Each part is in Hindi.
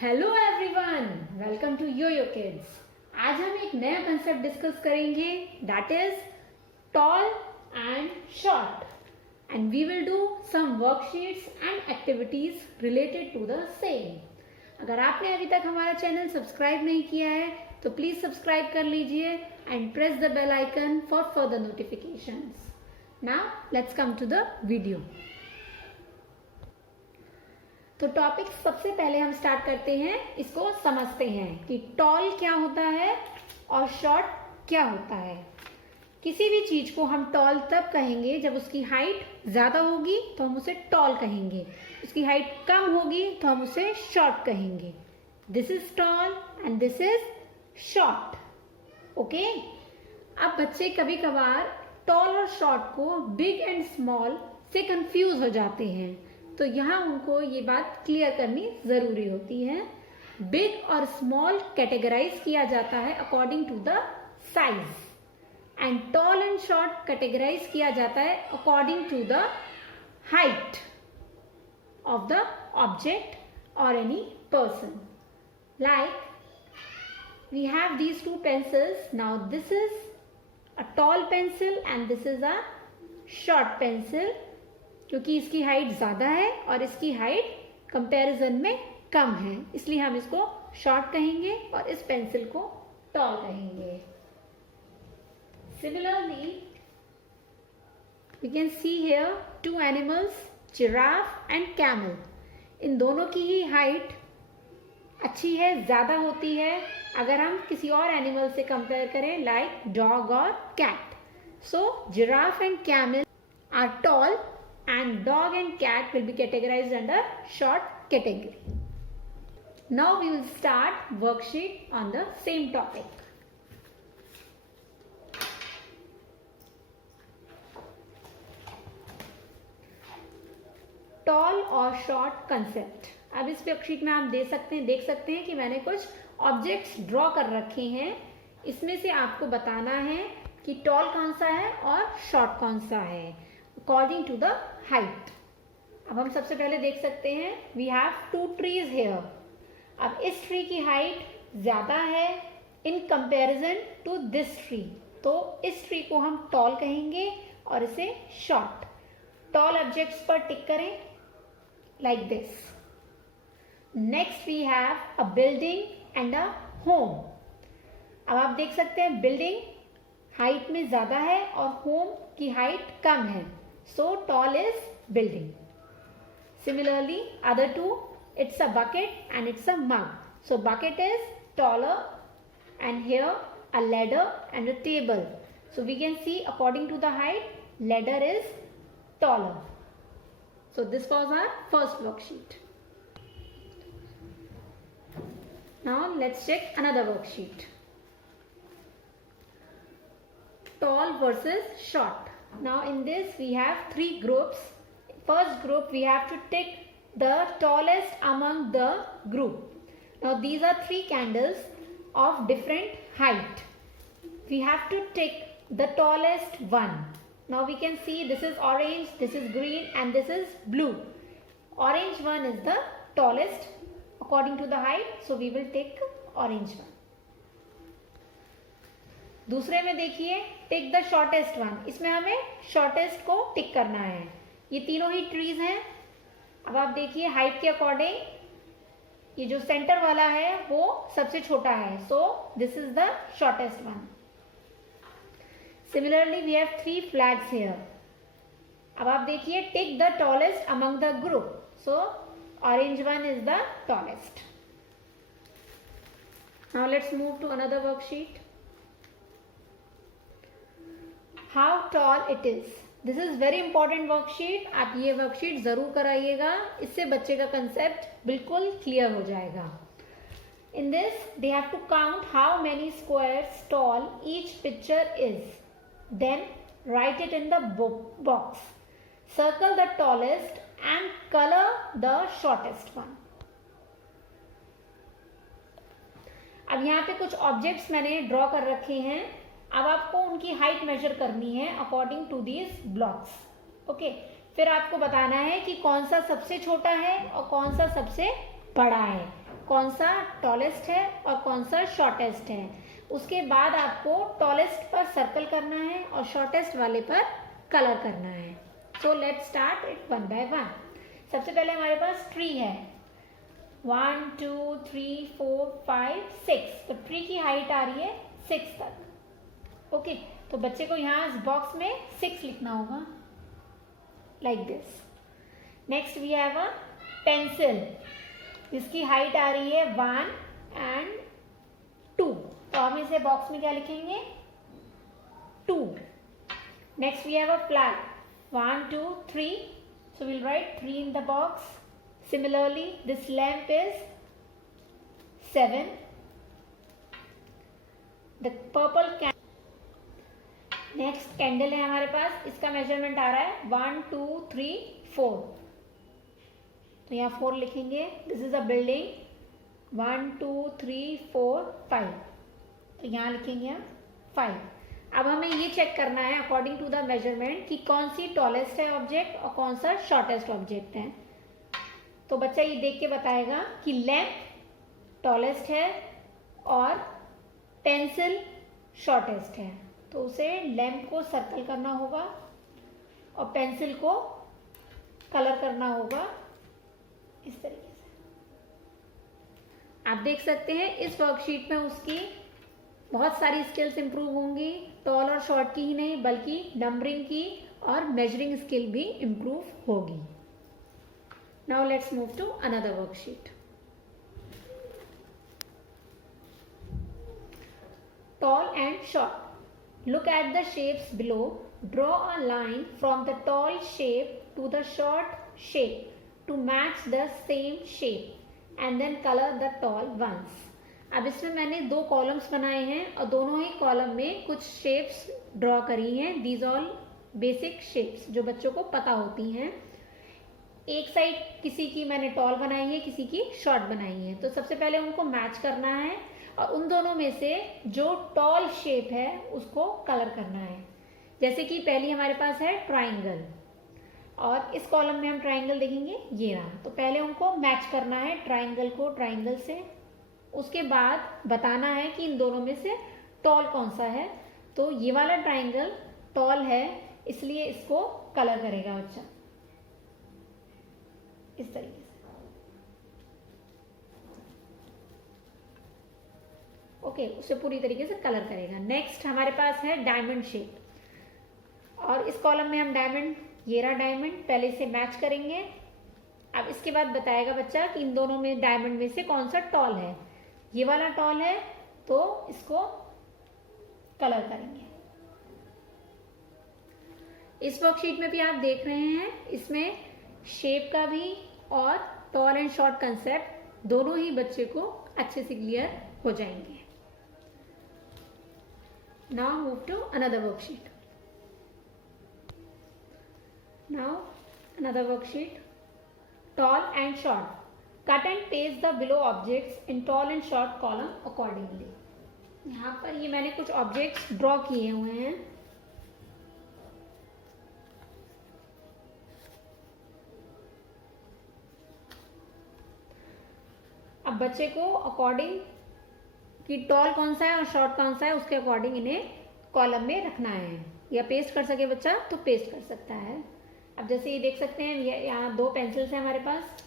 Hello everyone, welcome to yo kids. आज हम एक नया कंसेप्ट डिस्कस करेंगे, that is tall and short, and we will do some worksheets and activities related to the same. अगर आपने अभी तक हमारा चैनल सब्सक्राइब नहीं किया है तो प्लीज सब्सक्राइब कर लीजिए and press the bell icon for further notifications. Now let's come to the video. तो टॉपिक सबसे पहले हम स्टार्ट करते हैं, इसको समझते हैं कि टॉल क्या होता है और शॉर्ट क्या होता है। किसी भी चीज को हम टॉल तब कहेंगे जब उसकी हाइट ज्यादा होगी तो हम उसे टॉल कहेंगे, उसकी हाइट कम होगी तो हम उसे शॉर्ट कहेंगे। This is tall and this is short. Okay, अब बच्चे कभी कभार टॉल और शॉर्ट को बिग एंड स्मॉल से कंफ्यूज हो जाते हैं, तो यहाँ उनको ये बात क्लियर करनी जरूरी होती है। बिग और स्मॉल कैटेगराइज किया जाता है according to the size and tall and short categorise किया जाता है according to the height of the object और any person. Like we have these two pencils. Now this is a tall pencil and this is a short pencil, क्योंकि इसकी हाइट ज़्यादा है और इसकी हाइट कंपैरिजन में कम है, इसलिए हम इसको शॉर्ट कहेंगे और इस पेंसिल को टॉल कहेंगे। Similarly we can see here two animals, giraffe and camel. इन दोनों की ही हाइट अच्छी है, ज़्यादा होती है अगर हम किसी और एनिमल से कंपेयर करें, लाइक डॉग और cat. So giraffe and camel are tall and dog and cat will be categorized under short category. Now we will start worksheet on the same topic. Tall और short concept. अब इस वर्कशीट में आप देख सकते हैं कि मैंने कुछ ऑब्जेक्ट्स ड्रॉ कर रखे हैं। इसमें से आपको बताना है कि टॉल कौन सा है और शॉर्ट कौन सा है अकॉर्डिंग टू द हाइट। अब हम सबसे पहले देख सकते हैं, we have two trees here. अब इस ट्री की हाइट ज्यादा है in comparison to this tree, तो इस ट्री को हम टॉल कहेंगे और इसे शॉर्ट। टॉल ऑब्जेक्ट्स पर टिक करें like this. Next we have a building and a home. अब आप देख सकते हैं बिल्डिंग हाइट में ज्यादा है और होम की हाइट कम है, so tall is building. Similarly, other two, it's a bucket and it's a mug. So bucket is taller and here a ladder and a table. So we can see according to the height, ladder is taller. So this was our first worksheet. Now let's check another worksheet. Tall versus short. Now in this we have three groups. First group we have to tick the tallest among the group. Now these are three candles of different height. We have to tick the tallest one. Now we can see this is orange, this is green and this is blue. Orange one is the tallest according to the height, so we will take orange one. दूसरे में देखिए टिक द शॉर्टेस्ट वन, इसमें हमें शॉर्टेस्ट को टिक करना है। ये तीनों ही ट्रीज हैं। अब आप देखिए हाइट के अकॉर्डिंग ये जो सेंटर वाला है वो सबसे छोटा है, so this is the shortest one. Similarly we have three flags here. अब आप देखिए tick the tallest among the group, so orange one is the tallest. Now let's move to another worksheet. How tall it is. This is very important worksheet. आप ये वर्कशीट जरूर कराइएगा, इससे बच्चे का कंसेप्ट बिल्कुल क्लियर हो जाएगा। In this they have to count how many squares tall each picture is. Then write it in the box. Circle the tallest and color the shortest one. अब यहाँ पे कुछ ऑब्जेक्ट्स मैंने ड्रॉ कर रखे हैं। अब आपको उनकी हाइट मेजर करनी है according to these blocks. Okay, फिर आपको बताना है कि कौन सा सबसे छोटा है और कौन सा सबसे बड़ा है। कौन सा टॉलेस्ट है और कौन सा शॉर्टेस्ट है। उसके बाद आपको टॉलेस्ट पर सर्कल करना है और शॉर्टेस्ट वाले पर कलर करना है। So let's start it one by one. सबसे पहले हमारे पास ट्री है, 1 2 3 4 5 6, तो ट्री की हाइट आ रही है 6 तक। ओके, तो बच्चे को यहाँ इस बॉक्स में 6 लिखना होगा, like this. Next we have a pencil, जिसकी हाइट आ रही है 1 एंड 2, तो हम इसे बॉक्स में क्या लिखेंगे, 2। Next we have a flag, 1 2 3, so we'll write 3 in the box. Similarly, this lamp is 7. The purple candle, next candle है हमारे पास, इसका मेजरमेंट आ रहा है 1 2 3 4, तो यहाँ 4 लिखेंगे। दिस इज अ बिल्डिंग, 1 2 3 4 5, तो यहाँ लिखेंगे हम 5। अब हमें ये चेक करना है अकॉर्डिंग टू द मेजरमेंट कि कौन सी टॉलेस्ट है ऑब्जेक्ट और कौन सा शॉर्टेस्ट ऑब्जेक्ट है। तो बच्चा ये देख के बताएगा कि लैंप टॉलेस्ट है और पेंसिल शॉर्टेस्ट है, तो उसे लैंप को सर्कल करना होगा और पेंसिल को कलर करना होगा इस तरीके से। आप देख सकते हैं इस वर्कशीट में उसकी बहुत सारी स्किल्स इंप्रूव होंगी, टॉल और शॉर्ट की ही नहीं बल्कि नंबरिंग की और मेजरिंग स्किल भी इंप्रूव होगी। Now let's move to another worksheet. Tall and short, look at the shapes below, draw a line from the tall shape to the short shape to match the same shape and then colour the tall ones. अब इसमें मैंने 2 कॉलम्स बनाए हैं और दोनों ही कॉलम में कुछ शेप्स ड्रॉ करी हैं। दीज ऑल बेसिक शेप्स जो बच्चों को पता होती हैं। एक साइड किसी की मैंने टॉल बनाई है, किसी की शॉर्ट बनाई है, तो सबसे पहले उनको मैच करना है और उन दोनों में से जो टॉल शेप है उसको कलर करना है। जैसे कि पहली हमारे पास है ट्राइंगल, और इस कॉलम में हम ट्राइंगल देखेंगे, ये रहा। तो पहले उनको मैच करना है ट्राइंगल को ट्राइंगल से, उसके बाद बताना है कि इन दोनों में से टॉल कौन सा है। तो ये वाला ट्राइंगल टॉल है, इसलिए इसको कलर करेगा बच्चा इस तरीके से। ओके, उसे पूरी तरीके से कलर करेगा। नेक्स्ट हमारे पास है डायमंड शेप, और इस कॉलम में हम डायमंड, ये रहा डायमंड, पहले इसे मैच करेंगे। अब इसके बाद बताएगा बच्चा कि इन दोनों में डायमंड में से कौन सा टॉल है। ये वाला टॉल है तो इसको कलर करेंगे। इस वर्कशीट में भी आप देख रहे हैं, इसमें शेप का भी और टॉल एंड शॉर्ट कंसेप्ट दोनों ही बच्चे को अच्छे से क्लियर हो जाएंगे। Now move to another worksheet. Now another worksheet, tall and short, cut and paste the below objects in tall and short column accordingly। यहाँ पर ये मैंने कुछ ऑब्जेक्ट्स ड्रॉ किए हुए हैं। अब बच्चे को अकॉर्डिंग कि टॉल कौन सा है और शॉर्ट कौन सा है उसके अकॉर्डिंग इन्हें कॉलम में रखना है, या पेस्ट कर सके बच्चा तो पेस्ट कर सकता है। अब जैसे ये देख सकते हैं, यहाँ 2 पेंसिल्स हैं हमारे पास।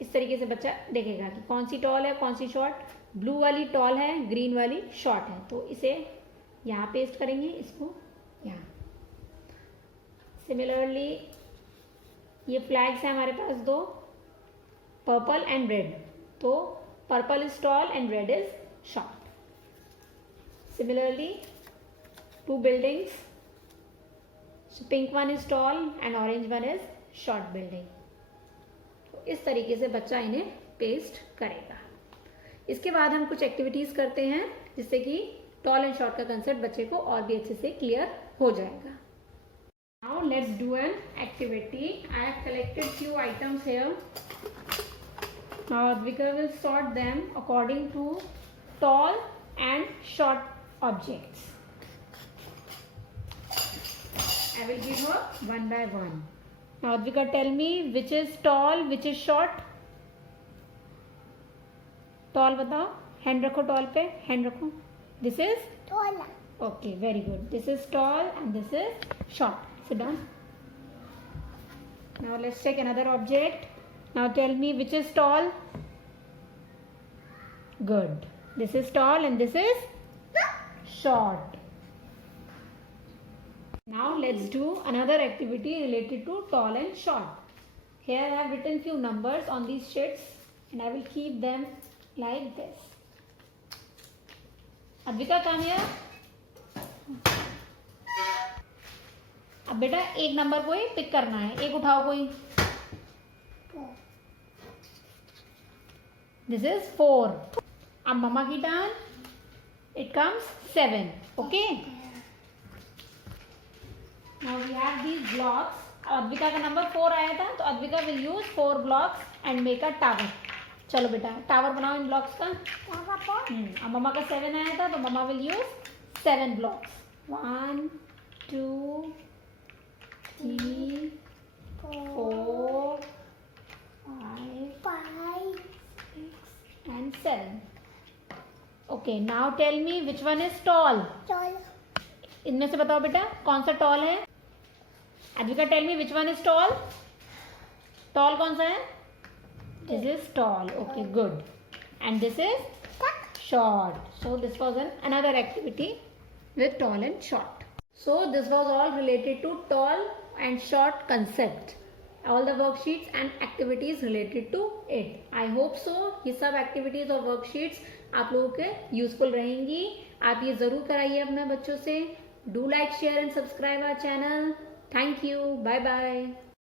इस तरीके से बच्चा देखेगा कि कौन सी टॉल है कौन सी शॉर्ट। ब्लू वाली टॉल है, ग्रीन वाली शॉर्ट है, तो इसे यहाँ पेस्ट करेंगे, इसको यहाँ। सिमिलरली ये फ्लैग्स है हमारे पास 2, पर्पल एंड रेड, तो purple is tall and red is short. Similarly 2 buildings, so pink one is tall and orange one is short building। इस तरीके से बच्चा इन्हें पेस्ट करेगा। इसके बाद हम कुछ एक्टिविटीज करते हैं जिससे कि टॉल एंड शॉर्ट का कंसेप्ट बच्चे को और भी अच्छे से क्लियर हो जाएगा। Now let's do an activity. I have collected few items here. Now Advika will sort them according to tall and short objects. I will give her one by one. Now Advika, tell me which is tall, which is short. Tall बताओ, हैंड रखो टॉल पे, हैंड रखो. This is tall. okay, very good. This is tall and this is short. Sit down. Now let's take another object. Now tell me which is tall. Good. This is tall and this is short. Now let's do another activity related to tall and short. Here I have written few numbers on these sheets and I will keep them like this. Advika, come here. अब बेटा एक नंबर कोई पिक करना है, एक उठाओ कोई. This is 4. अब मम्मा की turn. It comes 7. Okay, now we have these blocks. Advika का नंबर 4 आया था तो Advika will use 4 blocks and make a tower. चलो बेटा टावर बनाओ इन ब्लॉक्स का. अब मम्मा का 7 आया था तो मम्मा will use 7 blocks. 1 2 3 4 5 6 and 7. Okay, now tell me which one is tall. Tall. इनमें से बताओ बेटा कौन सा टॉल है. Advika tell me which one is tall. Tall कौन सा है. This is tall. Okay good. And this is short. So this was another activity with tall and short. So this was all related to tall and short concept. All the worksheets and activities related to it. I hope so. ये सब activities और worksheets आप लोगों के useful रहेंगी. आप ये जरूर कराइए अपने बच्चों से. Do like, share and subscribe our channel. Thank you. Bye bye.